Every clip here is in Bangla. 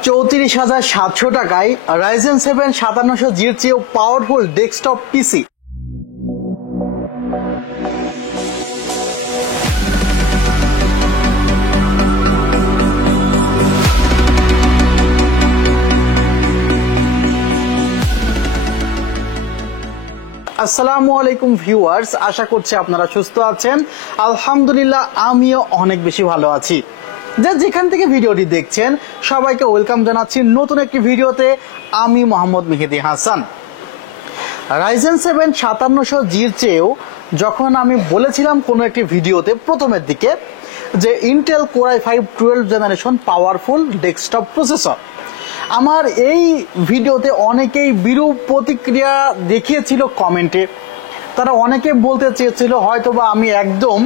34,700 টাকায় Ryzen 7 5700G এর চেয়েও পাওয়ারফুল ডেস্কটপ পিসি। আসসালামু আলাইকুম ভিউয়ার্স, আশা করছি আপনারা সুস্থ আছেন। আলহামদুলিল্লাহ আমিও অনেক বেশি ভালো আছি। যেখান থেকে ভিডিওটি দেখছেন সবাইকে ওয়েলকাম জানাচ্ছি নতুন একটি ভিডিওতে। আমি মোহাম্মদ মেহেদি হাসান। Ryzen 7 5700G এর চেয়েও যখন আমি বলেছিলাম কোনো একটি ভিডিওতে প্রথমের দিকে যে Intel core i5 12 generation powerful desktop processor, আমার এই ভিডিওতে অনেকেই বিরূপ প্রতিক্রিয়া দেখিয়েছিল কমেন্টে। তারা অনেকে বলতে চেয়েছিল হয়তোবা আমি একদম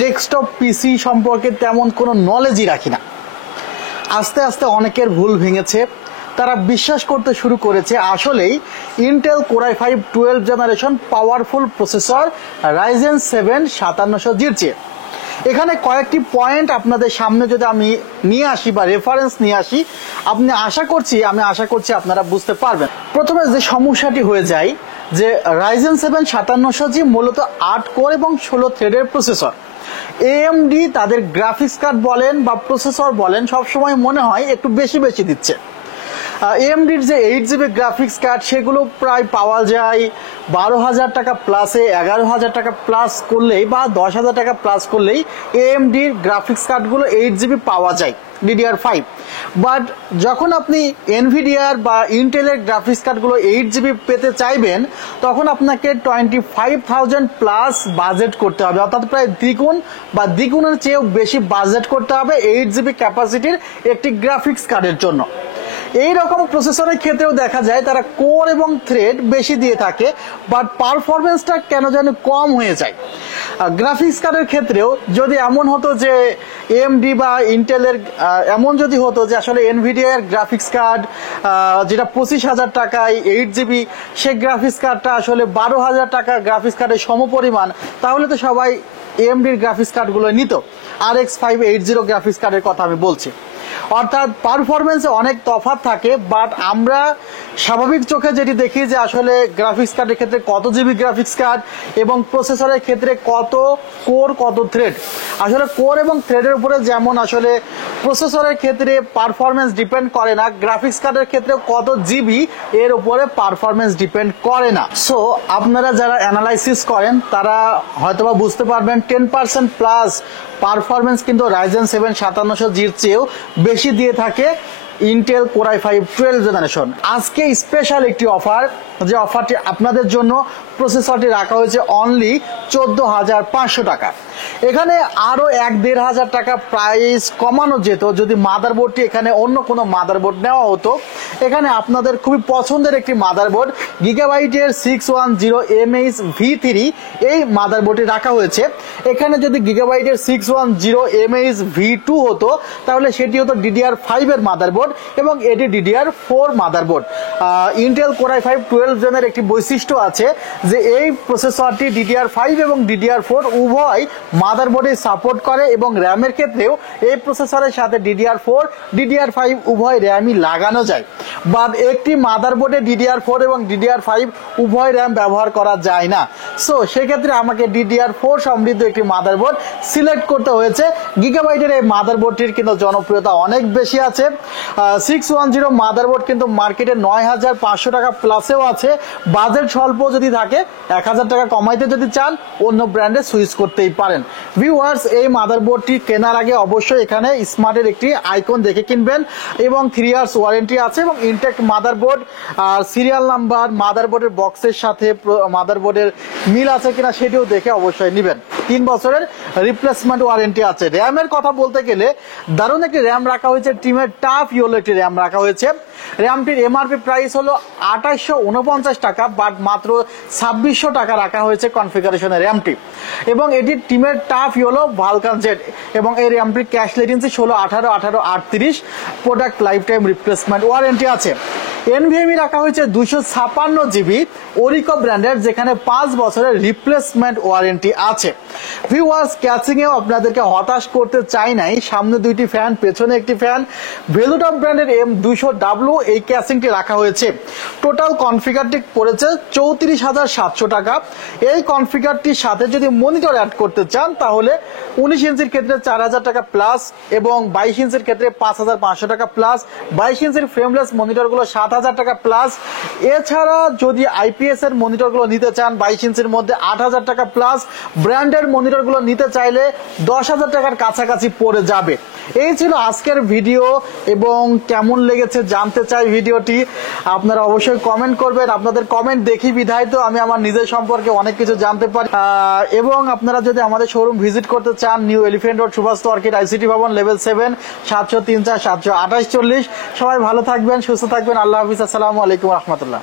ডেস্কটপ পিসি সম্পর্কে তেমন কোনো নলেজই রাখি না। আস্তে আস্তে অনেকের ভুল ভেঙেছে, তারা বিশ্বাস করতে শুরু করেছে আসলেই Intel core i5 12 generation powerful processor Ryzen 7 5700G এর চেয়ে। এখানে কয়েকটি পয়েন্ট আপনাদের সামনে যদি আমি নিয়ে আসি বা রেফারেন্স নিয়ে আসি, আমি আশা করছি আপনারা বুঝতে পারবেন। প্রথমে যে সমস্যাটি হয়ে যায় যে Ryzen 7 5700G মূলত 8 কোর এবং 16 থ্রেডের প্রসেসর। AMD তাদের গ্রাফিক্স কার্ড বলেন বা প্রসেসর বলেন সবসময় মনে হয় একটু বেশি দিচ্ছে। AMDর যে 8GB গ্রাফিক্স কার্ড সেগুলো প্রায় পাওয়া যায় 12,000 টাকা প্লাসে, 11,000 টাকা প্লাস করলেই বা 10,000 টাকা প্লাস করলেই AMDর গ্রাফিক্স কার্ডগুলো 8GB পাওয়া যায় DDR5। বাট যখন আপনি এনভিডিআর বা ইন্টেলের গ্রাফিক্স কার্ডগুলো 8GB পেতে চাইবেন তখন আপনাকে 25,000 প্লাস বাজেট করতে হবে, অর্থাৎ প্রায় দ্বিগুণ বা দ্বিগুণের চেয়েও বেশি বাজেট করতে হবে 8GB ক্যাপাসিটির একটি গ্রাফিক্স কার্ডের জন্য। এই রকম প্রসেসরের ক্ষেত্রেও দেখা যায় তারা কোর এবং থ্রেড বেশি দিয়ে থাকে, বাট পারফরমেন্সটা কেন যেন কম হয়ে যায়। গ্রাফিক্স কার্ডের ক্ষেত্রেও যদি এমন হতো যে AMD বা ইন্টেলের এমন যদি হতো যে আসলে এনভিডিআর গ্রাফিক্স কার্ড যেটা 25,000 টাকায় 8GB, সেই গ্রাফিক্স কার্ডটা আসলে 12,000 টাকা গ্রাফিক্স কার্ডের সমপরিমাণ, তাহলে তো সবাই AMDর গ্রাফিক্স কার্ডগুলো নিত। RX 580 গ্রাফিক্স কার্ডের কথা আমি বলছি। অর্থাৎ পারফরমেন্সে অনেক তফাৎ থাকে, বাট আমরা স্বাভাবিক চোখে যেটি দেখি যে আসলে গ্রাফিক্স কার্ডের ক্ষেত্রে কত জিবি গ্রাফিক্স কার্ড এবং প্রসেসরের ক্ষেত্রে কত কোর কত থ্রেড। আসলে কোর এবং থ্রেডের উপরে যেমন আসলে প্রসেসরের ক্ষেত্রে পারফরমেন্স ডিপেন্ড করে না, গ্রাফিক্স কার্ডের ক্ষেত্রে কত জিবি এর উপরে পারফরমেন্স ডিপেন্ড করে না। সো আপনারা যারা অ্যানালাইসিস করেন তারা হয়তোবা বুঝতে পারবেন 10% প্লাস পারফরমেন্স কিন্তু Ryzen 7 5700G এর চেয়েও বেশি দিয়ে থাকে ইন্টেল কোর i5 12 জেনারেশন। আজকে স্পেশাল একটি অফার, যে অফারটি আপনাদের জন্য প্রসেসরটি রাখা হয়েছে অনলি 14,500 টাকা। এখানে আরো 1-1,500 টাকা প্রাইস কমানো যেত যদি মাদারবোর্ডটি এখানে অন্য কোনো মাদারবোর্ড নেওয়া হতো। এখানে আপনাদের খুবই পছন্দের একটি মাদারবোর্ড গিগাবাইটের 610MH V3 এই মাদারবোর্ডটি রাখা হয়েছে। এখানে যদি গিগাবাইটের 610MH V2 হতো তাহলে সেটি হতো DDR5 এর মাদারবোর্ড এবং এটি DDR4 motherboard. Intel core i5 12 জেনের একটি বৈশিষ্ট্য আছে যে এই প্রসেসরটি DDR5 এবং DDR4 উভয় মাদারবোর্ডে সাপোর্ট করে এবং র্যামের ক্ষেত্রেও এই প্রসেসরের সাথে DDR4 DDR5 উভয় র্যামই লাগানো যায়। বাট একটি মাদারবোর্ডে DDR4 এবং DDR5 উভয় র্যাম ব্যবহার করা যায় না। সো সেক্ষেত্রে আমাকে DDR4 সমৃদ্ধ একটি মাদারবোর্ড সিলেক্ট করতে হয়েছে। গিগাবাইটের এই মাদারবোর্ডটির কিন্তু জনপ্রিয়তা অনেক বেশি আছে। 610 মাদারবোর্ড কিন্তু মার্কেটে 9,500 টাকা প্লাসেও আছে। বাজেট স্বল্প যদি থাকে 1,000 টাকা কমাইতে যদি চান অন্য ব্র্যান্ডে সুইচ করতেই পারেন। ভিউয়ার্স, এই মাদারবোর্ডটি কেনার আগে অবশ্যই এখানে স্মার্টের একটি আইকন দেখে কিনবেন এবং 3 ইয়ার্স ওয়ারেন্টি আছে এবং ইনটেক্ট মাদারবোর্ড আর সিরিয়াল নাম্বার মাদারবোর্ডের বক্সের সাথে মাদারবোর্ডের মিল আছে কিনা সেটিও দেখে অবশ্যই নেবেন। 3 বছরের রিপ্লেসমেন্ট ওয়ারেন্টি আছে। র্যামের কথা বলতে গেলে দারুণ একটি র্যাম রাখা হয়েছে, টিমের টাফ ইয়েলো একটি র্যাম রাখা হয়েছে। র্যামটির MRP প্রাইস হলো 2849 টাকা, বাট মাত্র 2600 টাকা রাখা হয়েছে কনফিগারেশনের র্যামটি এবং এটি টিমের টাফ ইয়েলো ভালকান জেড এবং এই র্যামটির cache latency 16, 18, 18, 38 product lifetime replacement warranty আছে। এনভিএমই রাখা হয়েছে 256 GB ওরিকো ব্র্যান্ডের, যেখানে 5 বছরের রিপ্লেসমেন্ট ওয়ারেন্টি আছে। ভিউয়ার্স, ক্যাচিং এও আপনাদেরকে হতাশ করতে চাই নাই, সামনে 2টি ফ্যান, পেছনে একটি ফ্যান, ভেলুটপ ব্র্যান্ডের M200W এই ক্যাচিংটি রাখা হয়েছে। টোটাল কনফিগারটি পড়েছে 34,700 টাকা। এই কনফিগারটির সাথে যদি মনিটর অ্যাড করতে চান তাহলে 19 ইঞ্চির ক্ষেত্রে 4,000 টাকা প্লাস এবং 22 ইঞ্চির ক্ষেত্রে 5,500 টাকা প্লাস, 22 ইঞ্চির ফ্রেমলেস মনিটরগুলো 7,000 টাকা প্লাস। এছাড়া যদি আইপিএস এর মনিটরগুলো নিতে চান 22 ইঞ্চির মধ্যে 8,000 টাকা প্লাস, ব্র্যান্ডের মনিটরগুলো নিতে চাইলে 10,000 টাকার কাছাকাছি পড়ে যাবে। এই ছিল আজকের ভিডিও, এবং কেমন লেগেছে জানতে চাই ভিডিওটি। আপনারা অবশ্যই কমেন্ট করবেন, আপনাদের কমেন্ট দেখি বিধায় তো আমি আমার নিজের সম্পর্কে অনেক কিছু জানতে পারি। এবং আপনারা যদি আমাদের শোরুম ভিজিট করতে চান, New Elephant Road, Subhash Orchid, ICT Bhaban, level 7, 703 4 728 40। সবাই ভালো থাকবেন, সুস্থ থাকবেন। আল্লাহ হাফিজ, আসসালামু আলাইকুম রহমতুল্লাহ।